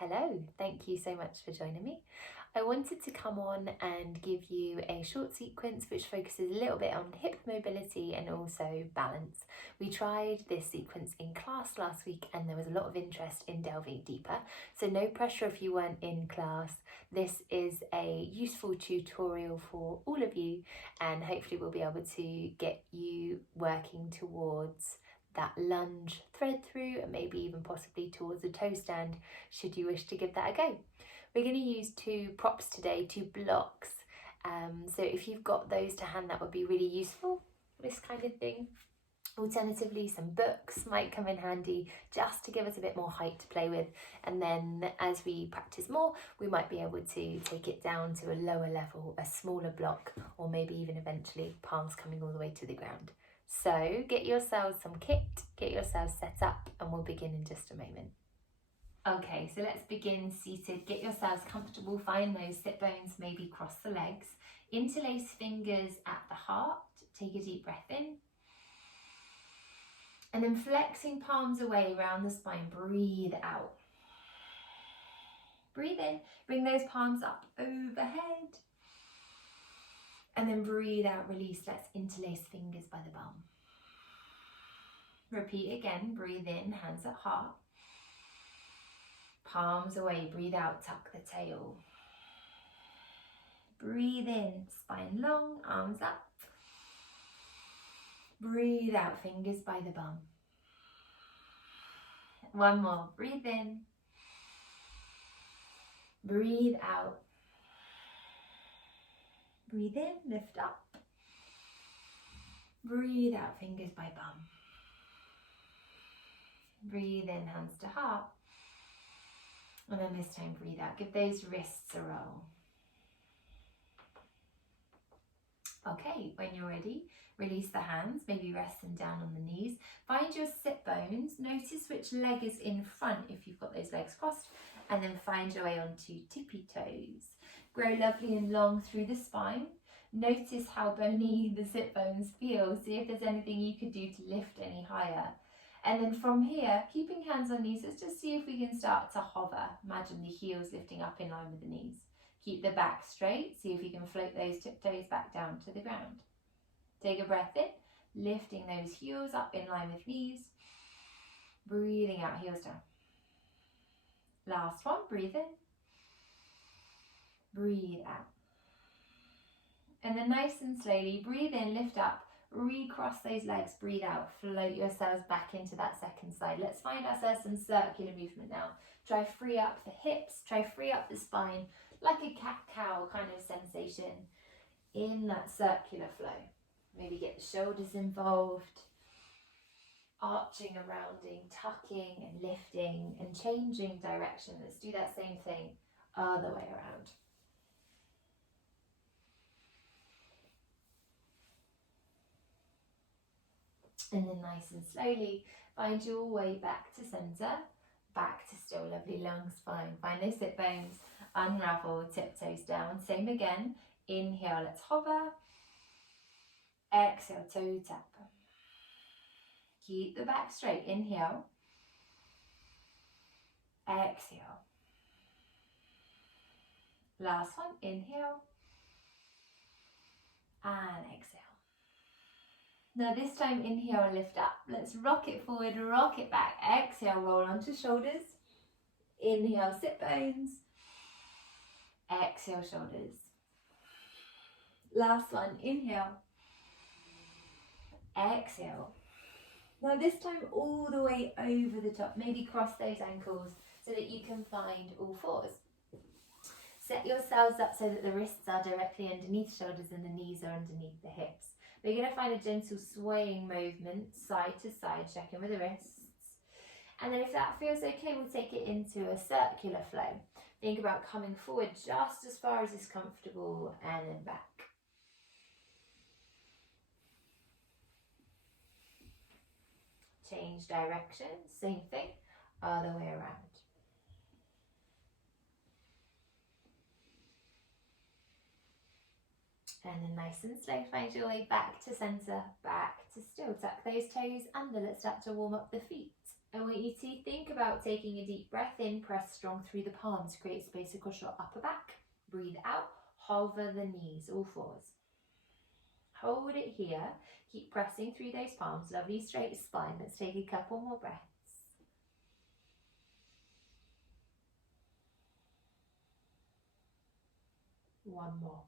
Hello, thank you so much for joining me. I wanted to come on and give you a short sequence which focuses a little bit on hip mobility and also balance. We tried this sequence in class last week and there was a lot of interest in delving deeper, so no pressure if you weren't in class. This is a useful tutorial for all of you and hopefully we'll be able to get you working towards that lunge thread through and maybe even possibly towards a toe stand should you wish to give that a go. We're going to use two props today, two blocks, so if you've got those to hand that would be really useful, this kind of thing. Alternatively, some books might come in handy just to give us a bit more height to play with, and then as we practice more we might be able to take it down to a lower level, a smaller block, or maybe even eventually palms coming all the way to the ground. So get yourselves some kit, get yourselves set up, and we'll begin in just a moment. Okay, so let's begin seated. Get yourselves comfortable, find those sit bones, maybe cross the legs. Interlace fingers at the heart, take a deep breath in. And then flexing palms away around the spine, breathe out. Breathe in, bring those palms up overhead. And then breathe out, release, let's interlace fingers by the bum. Repeat again, breathe in, hands at heart. Palms away, breathe out, tuck the tail. Breathe in, spine long, arms up. Breathe out, fingers by the bum. One more, breathe in. Breathe out. Breathe in, lift up. Breathe out, fingers by bum. Breathe in, hands to heart. And then this time breathe out. Give those wrists a roll. Okay, when you're ready, release the hands, maybe rest them down on the knees. Find your sit bones. Notice which leg is in front if you've got those legs crossed. And then find your way onto tippy toes. Grow lovely and long through the spine. Notice how bony the sit bones feel. See if there's anything you could do to lift any higher. And then from here, keeping hands on knees, let's just see if we can start to hover. Imagine the heels lifting up in line with the knees. Keep the back straight. See if you can float those tiptoes back down to the ground. Take a breath in, lifting those heels up in line with knees. Breathing out, heels down. Last one, breathe in. Breathe out. And then nice and slowly, breathe in, lift up, recross those legs, breathe out, float yourselves back into that second side. Let's find ourselves some circular movement now. Try free up the hips, try free up the spine, like a cat-cow kind of sensation in that circular flow. Maybe get the shoulders involved, arching, rounding, tucking and lifting and changing direction. Let's do that same thing other way around. And then nice and slowly, find your way back to centre, back to still lovely long spine. Find those sit bones, unravel, tiptoes down. Same again. Inhale, let's hover. Exhale, toe tap. Keep the back straight. Inhale. Exhale. Last one. Inhale. And exhale. Now this time, inhale and lift up. Let's rock it forward, rock it back. Exhale, roll onto shoulders. Inhale, sit bones. Exhale, shoulders. Last one, inhale. Exhale. Now this time all the way over the top. Maybe cross those ankles so that you can find all fours. Set yourselves up so that the wrists are directly underneath shoulders and the knees are underneath the hips. We're going to find a gentle swaying movement, side to side, checking with the wrists. And then if that feels okay, we'll take it into a circular flow. Think about coming forward just as far as is comfortable and then back. Change direction, same thing, other way around. And then nice and slow, find your way back to centre, back to still. Tuck those toes under, let's start to warm up the feet. I want you to think about taking a deep breath in, press strong through the palms, create space across your upper back. Breathe out, hover the knees, all fours. Hold it here, keep pressing through those palms, lovely straight spine. Let's take a couple more breaths. One more.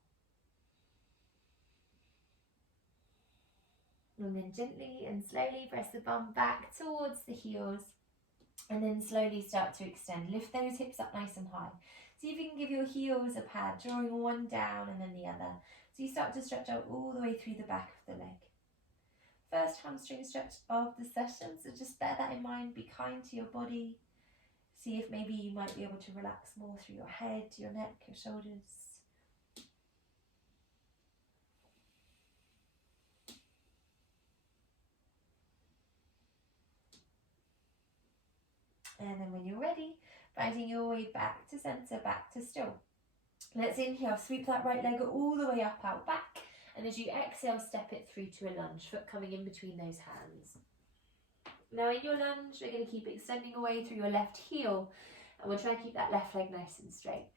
And then gently and slowly press the bum back towards the heels. And then slowly start to extend. Lift those hips up nice and high. See if you can give your heels a pad, drawing one down and then the other. So you start to stretch out all the way through the back of the leg. First hamstring stretch of the session, so just bear that in mind. Be kind to your body. See if maybe you might be able to relax more through your head, your neck, your shoulders. And then when you're ready, finding your way back to centre, back to still. Let's inhale, sweep that right leg all the way up, out, back. And as you exhale, step it through to a lunge, foot coming in between those hands. Now in your lunge, we're going to keep extending away through your left heel. And we'll try and keep that left leg nice and straight.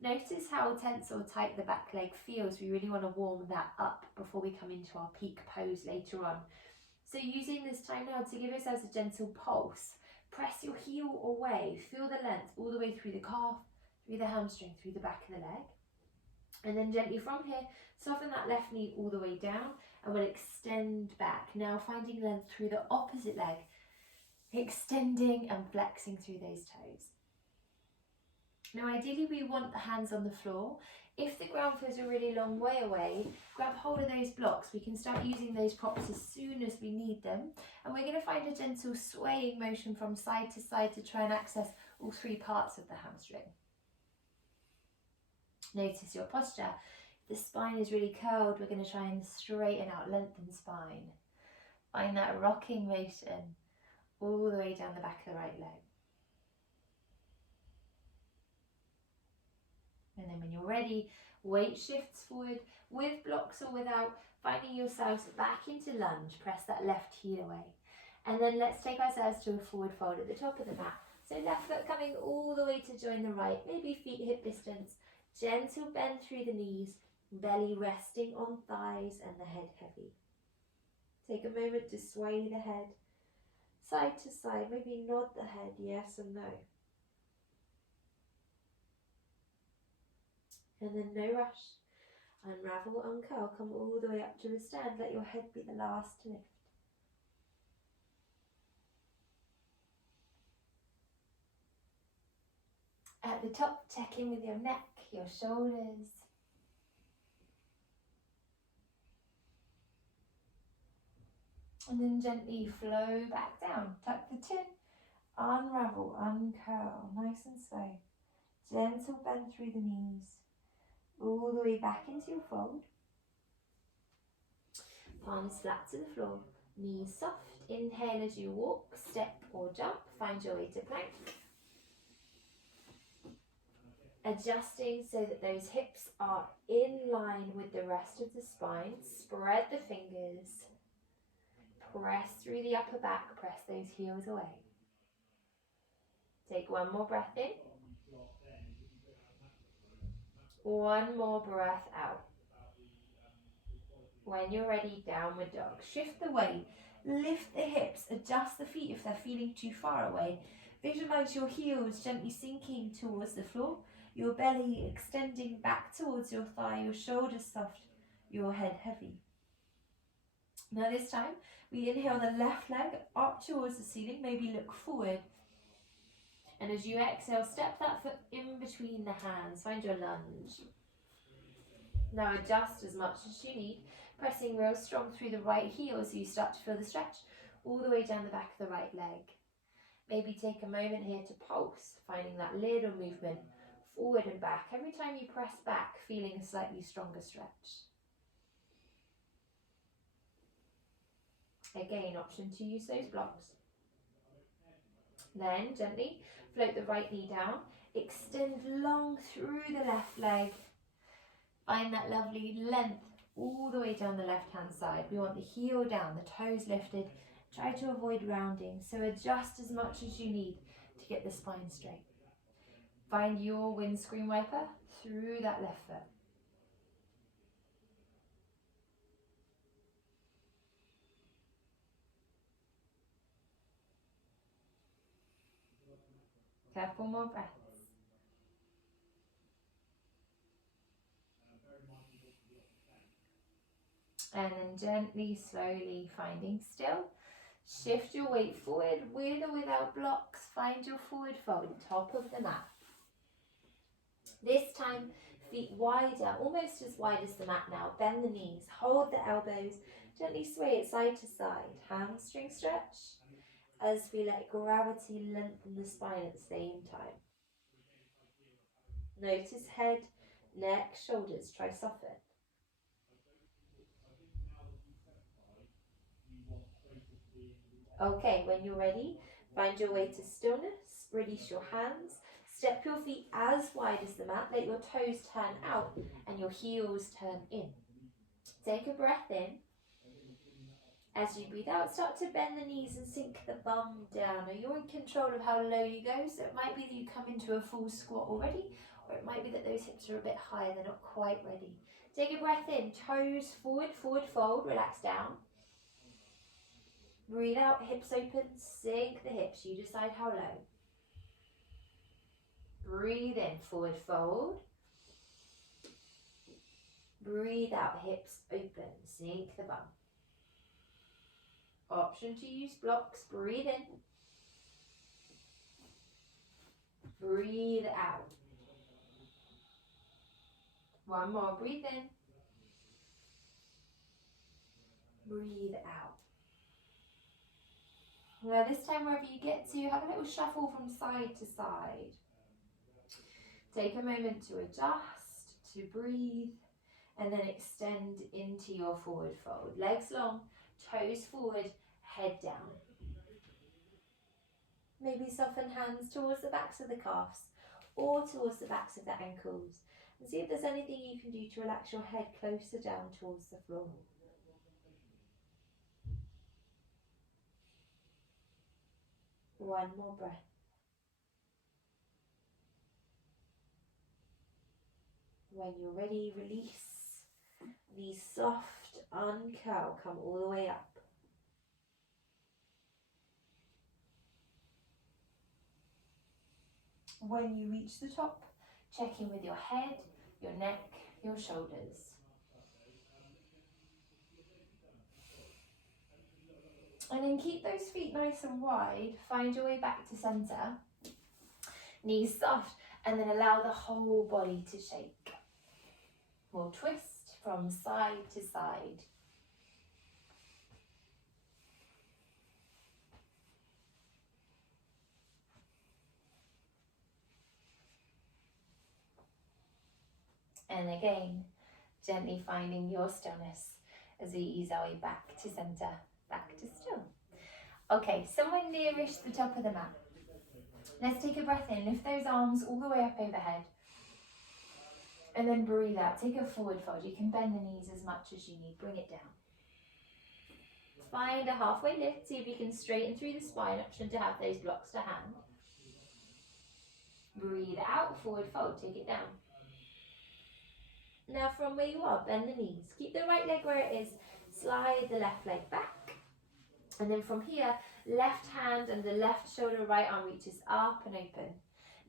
Notice how tense or tight the back leg feels. We really want to warm that up before we come into our peak pose later on. So using this time now to give yourselves a gentle pulse. Press your heel away, feel the length all the way through the calf, through the hamstring, through the back of the leg. And then gently from here, soften that left knee all the way down and we'll extend back. Now finding length through the opposite leg, extending and flexing through those toes. Now ideally we want the hands on the floor. If the ground feels a really long way away, grab hold of those blocks. We can start using those props as soon as we need them. And we're going to find a gentle swaying motion from side to side to try and access all three parts of the hamstring. Notice your posture. If the spine is really curled, we're going to try and straighten out, lengthen spine. Find that rocking motion all the way down the back of the right leg. And then when you're ready, weight shifts forward with blocks or without, finding yourselves back into lunge. Press that left heel away. And then let's take ourselves to a forward fold at the top of the mat. So left foot coming all the way to join the right, maybe feet hip distance. Gentle bend through the knees, belly resting on thighs and the head heavy. Take a moment to sway the head side to side, maybe nod the head yes and no. And then no rush. Unravel, uncurl, come all the way up to a stand. Let your head be the last to lift. At the top, check in with your neck, your shoulders. And then gently flow back down. Tuck the chin, unravel, uncurl, nice and slow. Gentle bend through the knees. All the way back into your fold. Palms flat to the floor, knees soft. Inhale as you walk, step or jump. Find your way to plank. Adjusting so that those hips are in line with the rest of the spine. Spread the fingers. Press through the upper back, press those heels away. Take one more breath in. One more breath out. When you're ready, downward dog. Shift the weight, lift the hips, adjust the feet if they're feeling too far away. Visualize your heels gently sinking towards the floor, your belly extending back towards your thigh, your shoulders soft, your head heavy. Now this time, we inhale the left leg up towards the ceiling, maybe look forward. And as you exhale, step that foot in between the hands, find your lunge. Now adjust as much as you need, pressing real strong through the right heel so you start to feel the stretch all the way down the back of the right leg. Maybe take a moment here to pulse, finding that little movement forward and back. Every time you press back, feeling a slightly stronger stretch. Again, option to use those blocks. Then gently float the right knee down, extend long through the left leg. Find that lovely length all the way down the left hand side. We want the heel down, the toes lifted, Try to avoid rounding, so adjust as much as you need to get the spine straight. Find your windscreen wiper through that left foot. Couple more breaths. And then gently, slowly finding still. Shift your weight forward with or without blocks. Find your forward fold, top of the mat. This time, feet wider, almost as wide as the mat now. Bend the knees, hold the elbows, gently sway it side to side. Hamstring stretch as we let gravity lengthen the spine at the same time. Notice head, neck, shoulders. Try soften. Okay, when you're ready, find your way to stillness. Release your hands. Step your feet as wide as the mat. Let your toes turn out and your heels turn in. Take a breath in. As you breathe out, start to bend the knees and sink the bum down. Now you're in control of how low you go, so it might be that you come into a full squat already, or it might be that those hips are a bit higher, they're not quite ready. Take a breath in, toes forward, forward fold, relax down. Breathe out, hips open, sink the hips, you decide how low. Breathe in, forward fold. Breathe out, hips open, sink the bum. Option to use blocks, breathe in. Breathe out. One more, breathe in. Breathe out. Now this time, wherever you get to, have a little shuffle from side to side. Take a moment to adjust, to breathe, and then extend into your forward fold. Legs long, toes forward, head down. Maybe soften hands towards the backs of the calves or towards the backs of the ankles. And see if there's anything you can do to relax your head closer down towards the floor. One more breath. When you're ready, release. Knees soft, uncurl, come all the way up. When you reach the top, check in with your head, your neck, your shoulders. And then keep those feet nice and wide. Find your way back to center. Knees soft, and then allow the whole body to shake. We'll twist from side to side. And again, gently finding your stillness as we ease our way back to center, back to still. Okay, somewhere nearish the top of the mat. Let's take a breath in, lift those arms all the way up overhead. And then breathe out, take a forward fold. You can bend the knees as much as you need, bring it down. Find a halfway lift, see if you can straighten through the spine, option to have those blocks to hand. Breathe out, forward fold, take it down. Now from where you are, bend the knees. Keep the right leg where it is, slide the left leg back. And then from here, left hand and the left shoulder, right arm reaches up and open.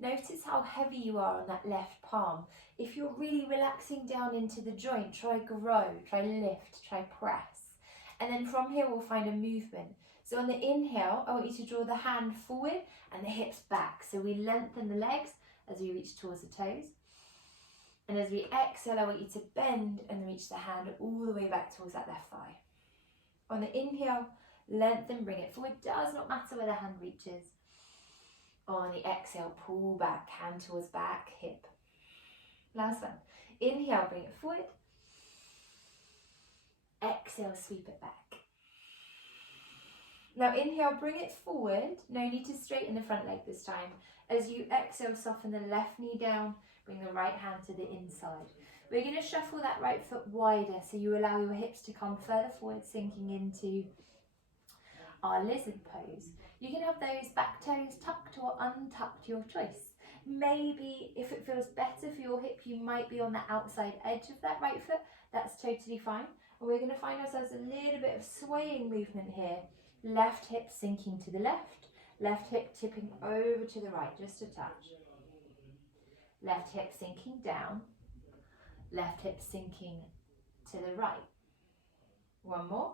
Notice how heavy you are on that left palm. If you're really relaxing down into the joint, try grow, try lift, try press. And then from here, we'll find a movement. So on the inhale, I want you to draw the hand forward and the hips back. So we lengthen the legs as we reach towards the toes. And as we exhale, I want you to bend and reach the hand all the way back towards that left thigh. On the inhale, lengthen, bring it forward. Does not matter where the hand reaches. On the exhale, pull back, hand towards back, hip. Last one. Inhale, bring it forward. Exhale, sweep it back. Now inhale, bring it forward. No need to straighten the front leg this time. As you exhale, soften the left knee down. Bring the right hand to the inside. We're going to shuffle that right foot wider so you allow your hips to come further forward, sinking into our lizard pose. You can have those back toes tucked or untucked, your choice. Maybe if it feels better for your hip, you might be on the outside edge of that right foot. That's totally fine. And we're going to find ourselves a little bit of swaying movement here. Left hip sinking to the left, left hip tipping over to the right, just a touch. Left hip sinking down, left hip sinking to the right. One more.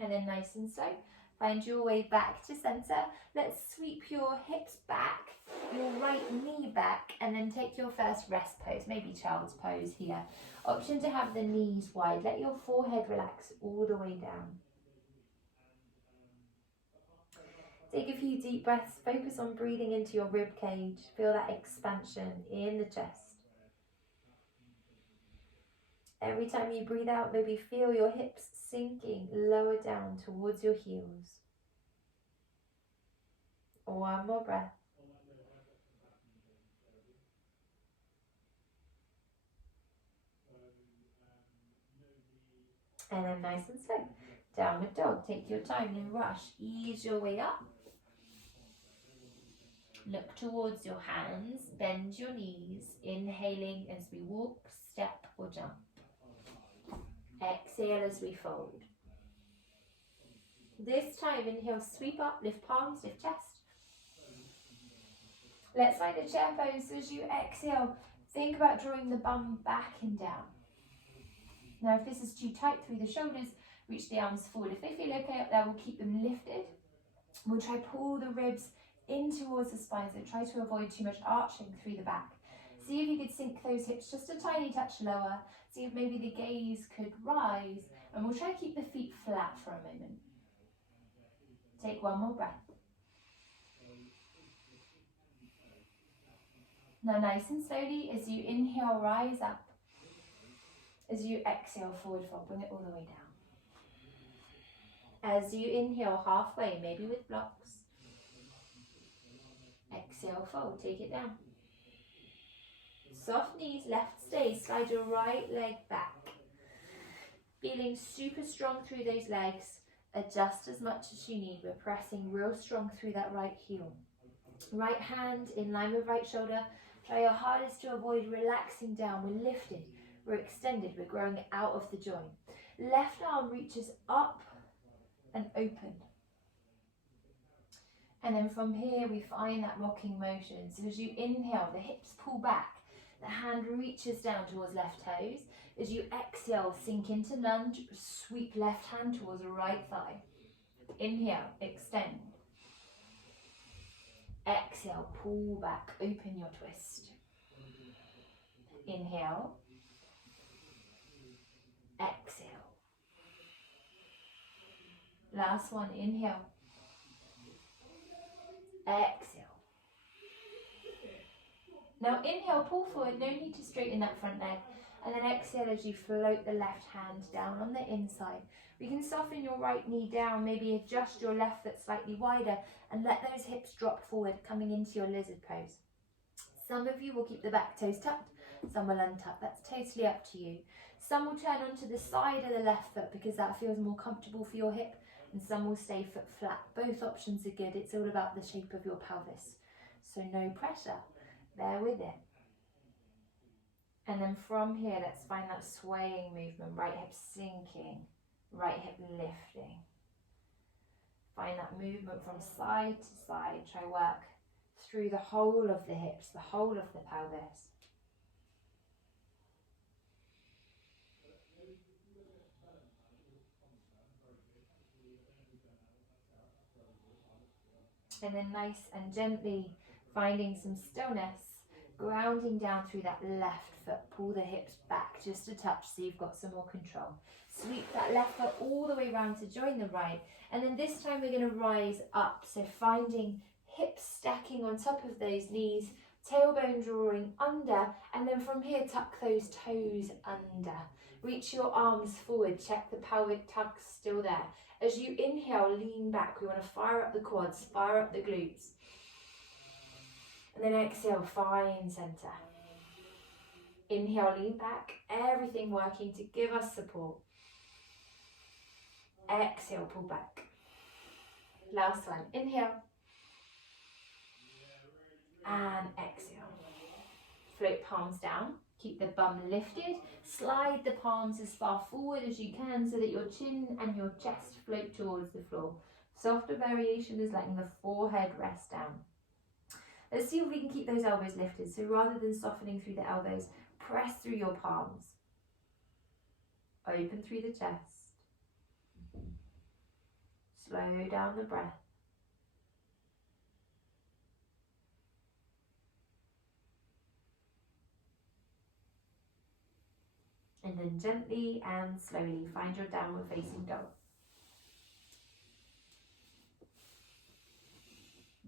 And then nice and slow, find your way back to center. Let's sweep your hips back, your right knee back, and then take your first rest pose, maybe child's pose here. Option to have the knees wide. Let your forehead relax all the way down. Take a few deep breaths, focus on breathing into your rib cage. Feel that expansion in the chest. Every time you breathe out, maybe feel your hips sinking lower down towards your heels. One more breath. And then nice and slow. Downward dog. Take your time, no rush. Ease your way up. Look towards your hands. Bend your knees. Inhaling as we walk, step or jump. Exhale as we fold. This time, inhale, sweep up, lift palms, lift chest. Let's find a chair pose. As you exhale, think about drawing the bum back and down. Now, if this is too tight through the shoulders, reach the arms forward. If they feel okay up there, we'll keep them lifted. We'll try pull the ribs in towards the spine, so try to avoid too much arching through the back. See if you could sink those hips just a tiny touch lower. See if maybe the gaze could rise, and we'll try to keep the feet flat for a moment. Take one more breath. Now nice and slowly, as you inhale, rise up. As you exhale, forward fold, bring it all the way down. As you inhale, halfway, maybe with blocks. Exhale, fold, take it down. Soft knees, left stay, slide your right leg back. Feeling super strong through those legs. Adjust as much as you need. We're pressing real strong through that right heel. Right hand in line with right shoulder. Try your hardest to avoid relaxing down. We're lifted, we're extended, we're growing out of the joint. Left arm reaches up and open. And then from here we find that rocking motion. So as you inhale, the hips pull back. The hand reaches down towards left toes. As you exhale, sink into lunge, sweep left hand towards the right thigh. Inhale, extend. Exhale, pull back, open your twist. Inhale. Exhale. Last one, inhale. Exhale. Now inhale, pull forward, no need to straighten that front leg. And then exhale as you float the left hand down on the inside. We can soften your right knee down, maybe adjust your left foot slightly wider and let those hips drop forward, coming into your lizard pose. Some of you will keep the back toes tucked, some will untuck. That's totally up to you. Some will turn onto the side of the left foot because that feels more comfortable for your hip, and some will stay foot flat. Both options are good. It's all about the shape of your pelvis. So no pressure. Bear with it. And then from here, let's find that swaying movement. Right hip sinking, right hip lifting. Find that movement from side to side. Try work through the whole of the hips, the whole of the pelvis. And then nice and gently finding some stillness, grounding down through that left foot. Pull the hips back just a touch so you've got some more control. Sweep that left foot all the way around to join the right. And then this time we're going to rise up. So finding hips stacking on top of those knees, tailbone drawing under, and then from here tuck those toes under. Reach your arms forward, check the pelvic tuck still there. As you inhale, lean back. We want to fire up the quads, fire up the glutes. And then exhale, find center. Inhale, lean back, everything working to give us support. Exhale, pull back. Last one, inhale. And exhale. Float palms down. Keep the bum lifted. Slide the palms as far forward as you can so that your chin and your chest float towards the floor. Softer variation is letting the forehead rest down. Let's see if we can keep those elbows lifted. So rather than softening through the elbows, press through your palms. Open through the chest. Slow down the breath. And then gently and slowly find your downward facing dog.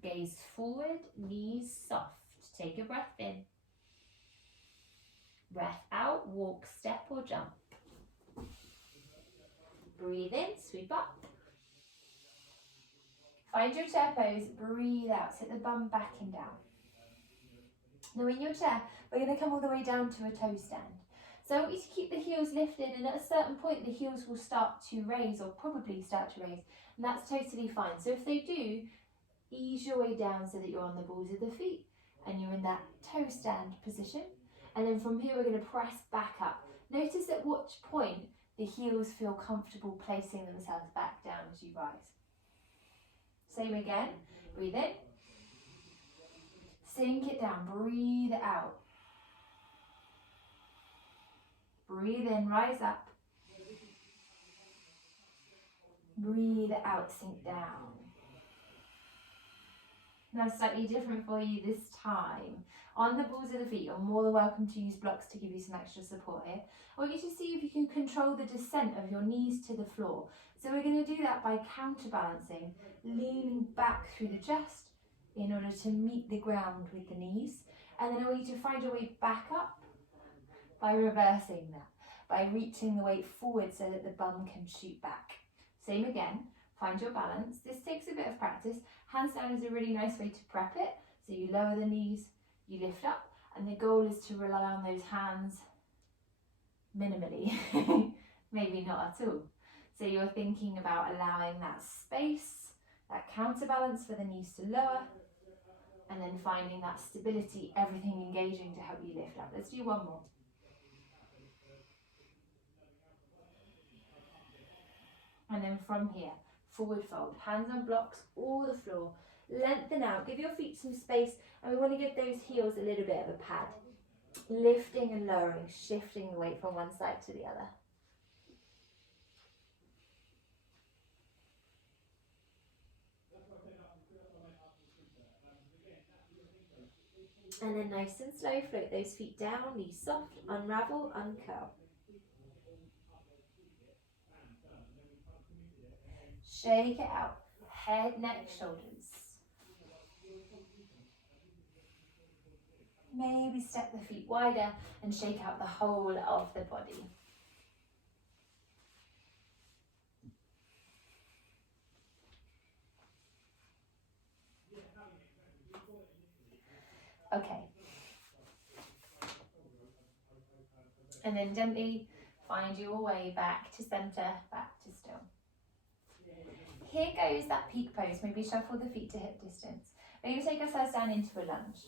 Gaze forward, knees soft. Take a breath in. Breath out, walk, step or jump. Breathe in, sweep up. Find your chair pose, breathe out, sit the bum back and down. Now in your chair, we're going to come all the way down to a toe stand. So I want you to keep the heels lifted, and at a certain point the heels will start to raise, or probably start to raise, and that's totally fine. So if they do, ease your way down so that you're on the balls of the feet and you're in that toe stand position. And then from here we're going to press back up. Notice at which point the heels feel comfortable placing themselves back down as you rise. Same again, breathe in, sink it down, breathe out. Breathe in, rise up. Breathe out, sink down. Now slightly different for you this time. On the balls of the feet, you're more than welcome to use blocks to give you some extra support here. I want you to see if you can control the descent of your knees to the floor. So we're going to do that by counterbalancing, leaning back through the chest in order to meet the ground with the knees. And then I want you to find your way back up by reversing that, by reaching the weight forward so that the bum can shoot back. Same again, find your balance. This takes a bit of practice. Handstand is a really nice way to prep it. So you lower the knees, you lift up, and the goal is to rely on those hands minimally, maybe not at all. So you're thinking about allowing that space, that counterbalance for the knees to lower, and then finding that stability, everything engaging to help you lift up. Let's do one more. And then from here, forward fold, hands on blocks, or the floor. Lengthen out, give your feet some space, and we want to give those heels a little bit of a pad. Lifting and lowering, shifting the weight from one side to the other. And then nice and slow, float those feet down, knees soft, unravel, uncurl. Shake it out, head, neck, shoulders. Maybe step the feet wider and shake out the whole of the body. Okay. And then gently find your way back to center, back to still. Here goes that peak pose. Maybe shuffle the feet to hip distance. We're going to take ourselves down into a lunge.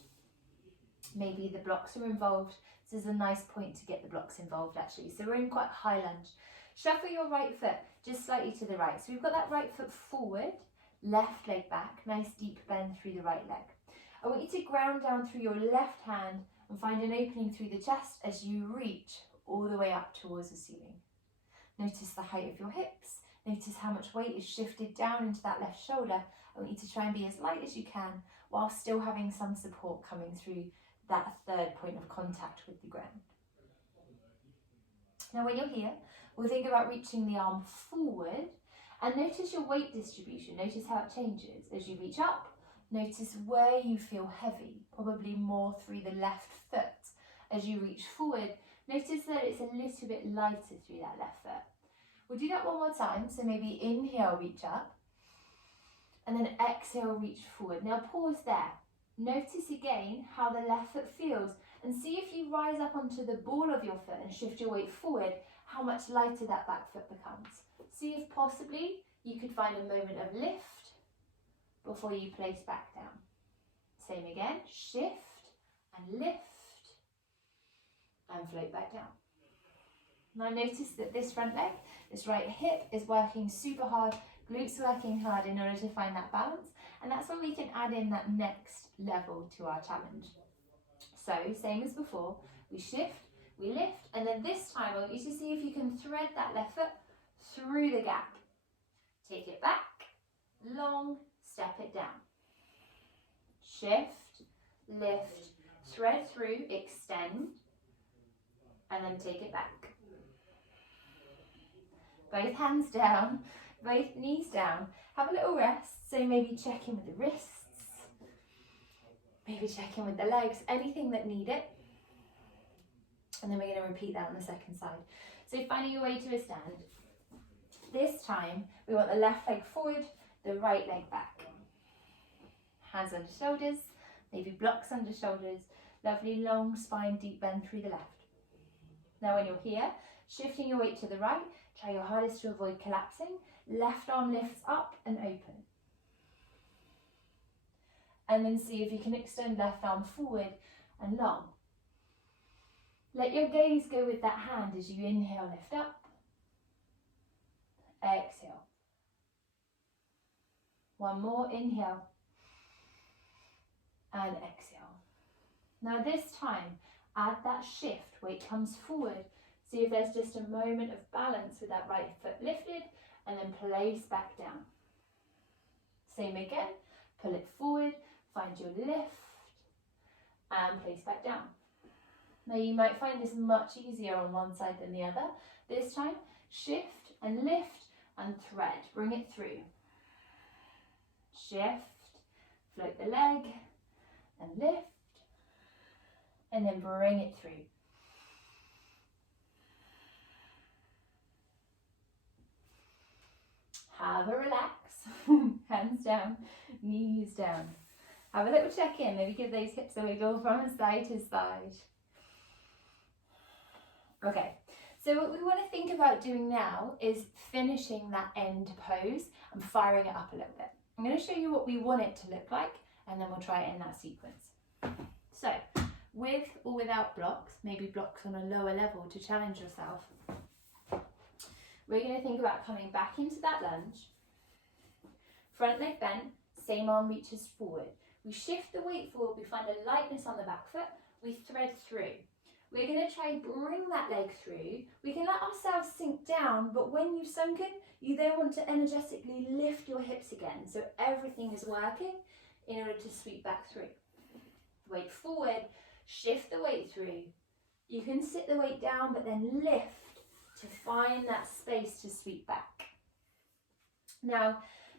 Maybe the blocks are involved. This is a nice point to get the blocks involved actually. So we're in quite high lunge. Shuffle your right foot just slightly to the right. So we've got that right foot forward, left leg back, nice deep bend through the right leg. I want you to ground down through your left hand and find an opening through the chest as you reach all the way up towards the ceiling. Notice the height of your hips. Notice how much weight is shifted down into that left shoulder. I want you to try and be as light as you can while still having some support coming through that third point of contact with the ground. Now when you're here, we'll think about reaching the arm forward and notice your weight distribution. Notice how it changes. As you reach up, notice where you feel heavy, probably more through the left foot. As you reach forward, notice that it's a little bit lighter through that left foot. We'll do that one more time. So maybe inhale, reach up, and then exhale, reach forward. Now pause there. Notice again how the left foot feels and see if you rise up onto the ball of your foot and shift your weight forward, how much lighter that back foot becomes. See if possibly you could find a moment of lift before you place back down. Same again, shift and lift and float back down. Now notice that this front leg, this right hip is working super hard, glutes working hard in order to find that balance, and that's when we can add in that next level to our challenge. So same as before, we shift, we lift, and then this time I want you to see if you can thread that left foot through the gap. Take it back, long, step it down. Shift, lift, thread through, extend, and then take it back. Both hands down, both knees down. Have a little rest, so maybe check in with the wrists, maybe check in with the legs, anything that need it. And then we're going to repeat that on the second side. So finding your way to a stand. This time, we want the left leg forward, the right leg back. Hands under shoulders, maybe blocks under shoulders. Lovely long spine, deep bend through the left. Now when you're here, shifting your weight to the right, try your hardest to avoid collapsing. Left arm lifts up and open. And then see if you can extend left arm forward and long. Let your gaze go with that hand as you inhale, lift up. Exhale. One more, inhale. And exhale. Now this time, add that shift, weight comes forward. See if there's just a moment of balance with that right foot lifted and then place back down. Same again, pull it forward, find your lift and place back down. Now you might find this much easier on one side than the other. This time, shift and lift and thread, bring it through. Shift, float the leg and lift and then bring it through. Have a relax, hands down, knees down. Have a little check in, maybe give those hips a wiggle from side to side. Okay, so what we want to think about doing now is finishing that end pose and firing it up a little bit. I'm going to show you what we want it to look like and then we'll try it in that sequence. So, with or without blocks, maybe blocks on a lower level to challenge yourself, we're going to think about coming back into that lunge. Front leg bent, same arm reaches forward. We shift the weight forward, we find a lightness on the back foot, we thread through. We're going to try bring that leg through. We can let ourselves sink down, but when you've sunken, you then want to energetically lift your hips again. So everything is working in order to sweep back through. Weight forward, shift the weight through. You can sit the weight down, but then lift to find that space to sweep back. Now,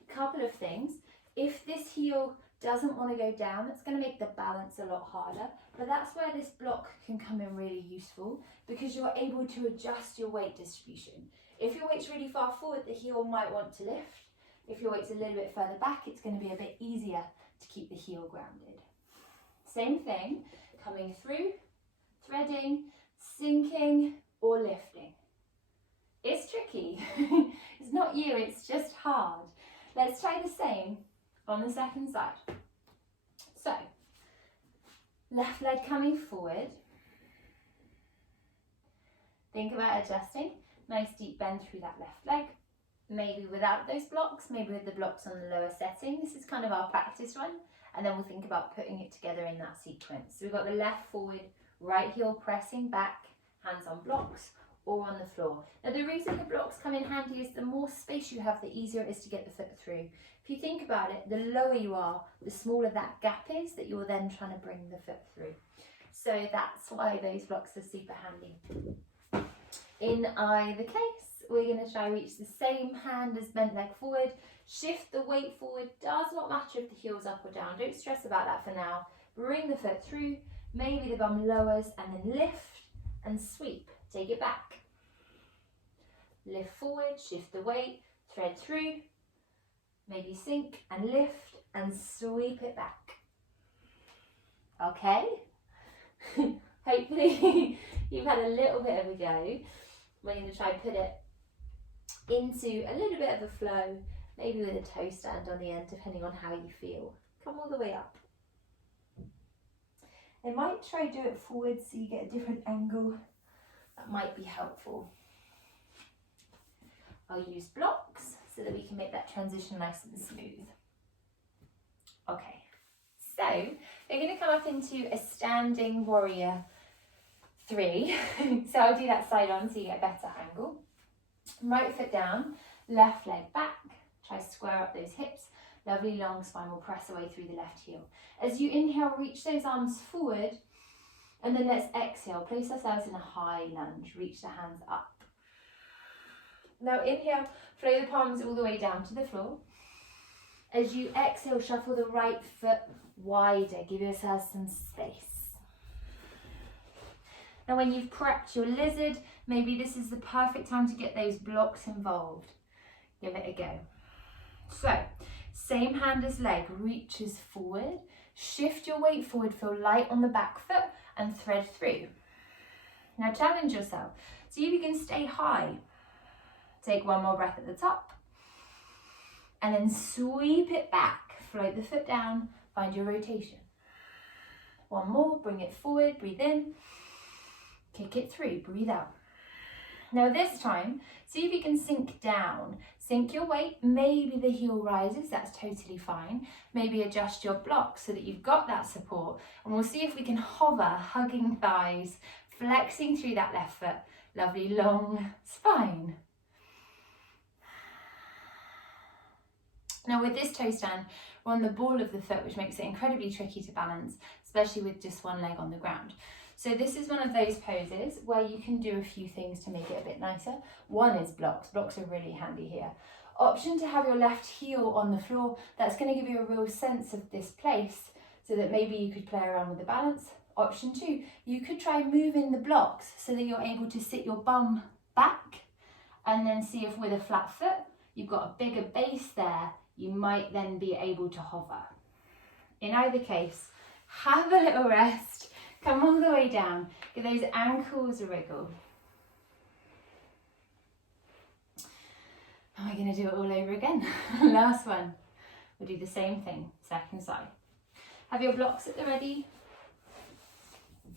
a couple of things. If this heel doesn't want to go down, it's going to make the balance a lot harder, but that's where this block can come in really useful because you're able to adjust your weight distribution. If your weight's really far forward, the heel might want to lift. If your weight's a little bit further back, it's going to be a bit easier to keep the heel grounded. Same thing, coming through, threading, sinking or lifting. It's tricky. It's not you, it's just hard. Let's try the same on the second side. So, left leg coming forward. Think about adjusting. Nice deep bend through that left leg. Maybe without those blocks, maybe with the blocks on the lower setting. This is kind of our practice run. And then we'll think about putting it together in that sequence. So we've got the left forward, right heel pressing back, hands on blocks or on the floor. Now the reason the blocks come in handy is the more space you have, the easier it is to get the foot through. If you think about it, the lower you are, the smaller that gap is that you're then trying to bring the foot through. So that's why those blocks are super handy. In either case, we're going to try reach the same hand as bent leg forward. Shift the weight forward. Does not matter if the heel's up or down. Don't stress about that for now. Bring the foot through. Maybe the bum lowers and then lift and sweep. Take it back. Lift forward, shift the weight, thread through. Maybe sink and lift and sweep it back. Okay? Hopefully you've had a little bit of a go. We're going to try and put it into a little bit of a flow, maybe with a toe stand on the end, depending on how you feel. Come all the way up. I might try do it forward so you get a different angle. That might be helpful. I'll use blocks so that we can make that transition nice and smooth. Okay, so we're going to come up into a standing warrior 3. So I'll do that side on so you get a better angle. Right foot down, left leg back. Try to square up those hips. Lovely long spine will press away through the left heel. As you inhale, reach those arms forward, and then let's exhale. Place ourselves in a high lunge. Reach the hands up. Now inhale, flow the palms all the way down to the floor. As you exhale, shuffle the right foot wider. Give yourself some space. Now when you've prepped your lizard, maybe this is the perfect time to get those blocks involved. Give it a go. So, same hand as leg, reaches forward. Shift your weight forward, feel light on the back foot and thread through. Now challenge yourself. See if you can stay high. Take one more breath at the top. And then sweep it back. Float the foot down, find your rotation. One more, bring it forward, breathe in. Kick it through, breathe out. Now this time, see if you can sink down. Sink your weight, maybe the heel rises, that's totally fine. Maybe adjust your blocks so that you've got that support. And we'll see if we can hover, hugging thighs, flexing through that left foot. Lovely long spine. Now with this toe stand, we're on the ball of the foot, which makes it incredibly tricky to balance, especially with just one leg on the ground. So this is one of those poses where you can do a few things to make it a bit nicer. One is blocks. Blocks are really handy here. Option to have your left heel on the floor. That's going to give you a real sense of this place so that maybe you could play around with the balance. Option 2, you could try moving the blocks so that you're able to sit your bum back and then see if with a flat foot, you've got a bigger base there. You might then be able to hover. In either case, have a little rest. Come all the way down. Give those ankles a wriggle. And we're going to do it all over again. Last one. We'll do the same thing, second side. Have your blocks at the ready.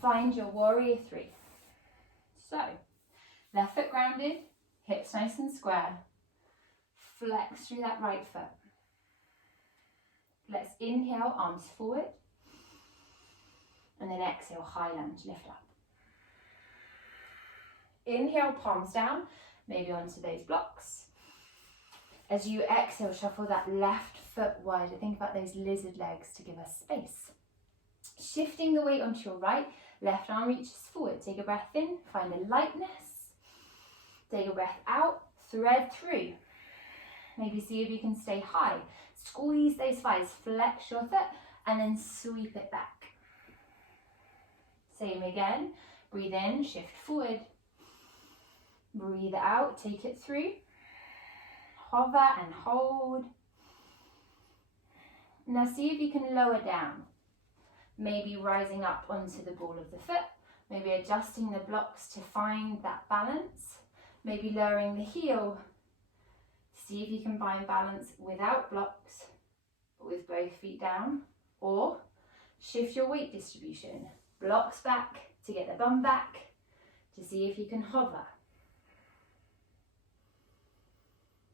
Find your warrior 3. So, left foot grounded, hips nice and square. Flex through that right foot. Let's inhale, arms forward. And then exhale, high lunge, lift up. Inhale, palms down, maybe onto those blocks. As you exhale, shuffle that left foot wider. Think about those lizard legs to give us space. Shifting the weight onto your right, left arm reaches forward. Take a breath in, find a lightness. Take a breath out, thread through. Maybe see if you can stay high. Squeeze those thighs, flex your foot, and then sweep it back. Same again, breathe in, shift forward. Breathe out, take it through. Hover and hold. Now see if you can lower down. Maybe rising up onto the ball of the foot. Maybe adjusting the blocks to find that balance. Maybe lowering the heel. See if you can find balance without blocks, but with both feet down. Or shift your weight distribution. Blocks back to get the bum back, to see if you can hover.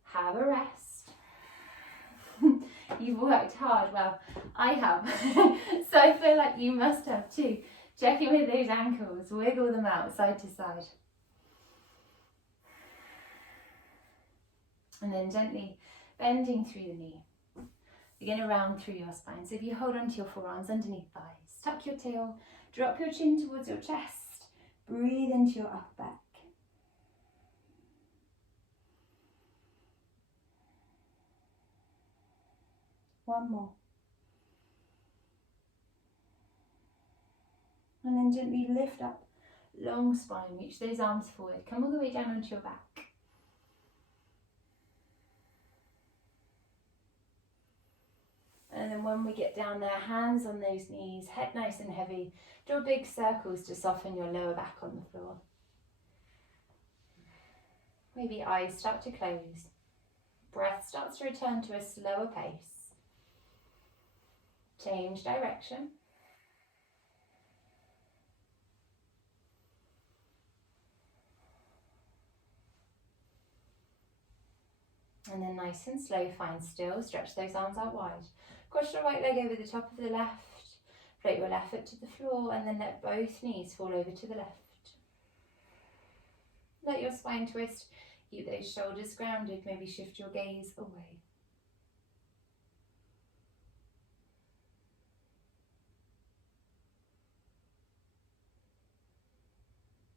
Have a rest. You've worked hard. Well, I have. So I feel like you must have too. Check in with those ankles, wiggle them out side to side. And then gently bending through the knee. Begin to round through your spine. So if you hold onto your forearms underneath thighs, tuck your tail, drop your chin towards your chest, breathe into your upper back. One more. And then gently lift up, long spine, reach those arms forward, come all the way down onto your back. And then when we get down there, hands on those knees, head nice and heavy. Draw big circles to soften your lower back on the floor. Maybe eyes start to close. Breath starts to return to a slower pace. Change direction. And then nice and slow, find still, stretch those arms out wide. Cross your right leg over the top of the left, float your left foot to the floor, and then let both knees fall over to the left. Let your spine twist, keep those shoulders grounded, maybe shift your gaze away.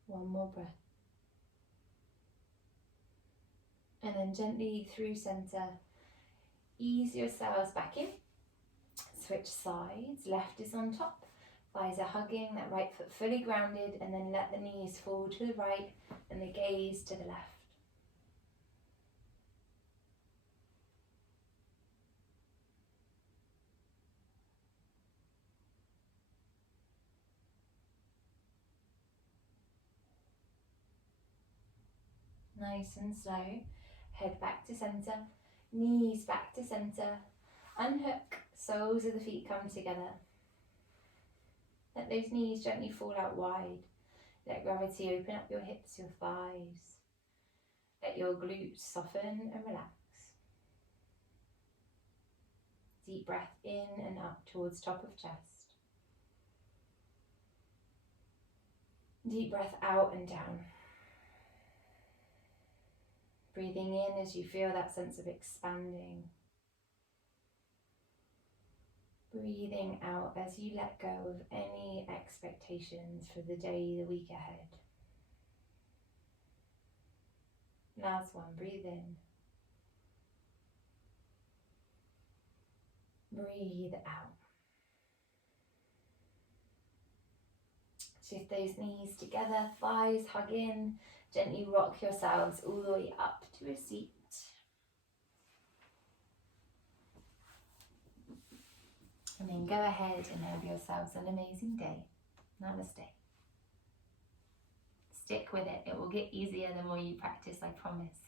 One more breath. And then gently through center, ease yourselves back in. Switch sides, left is on top, thighs are hugging, that right foot fully grounded, and then let the knees fall to the right and the gaze to the left. Nice and slow, head back to center, knees back to center, unhook, soles of the feet come together. Let those knees gently fall out wide. Let gravity open up your hips, your thighs. Let your glutes soften and relax. Deep breath in and up towards top of chest. Deep breath out and down. Breathing in as you feel that sense of expanding. Breathing out as you let go of any expectations for the day, the week ahead. Last one, breathe in. Breathe out. Shift those knees together, thighs hug in. Gently rock yourselves all the way up to a seat. And then go ahead and have yourselves an amazing day. Namaste. Stick with it. It will get easier the more you practice, I promise.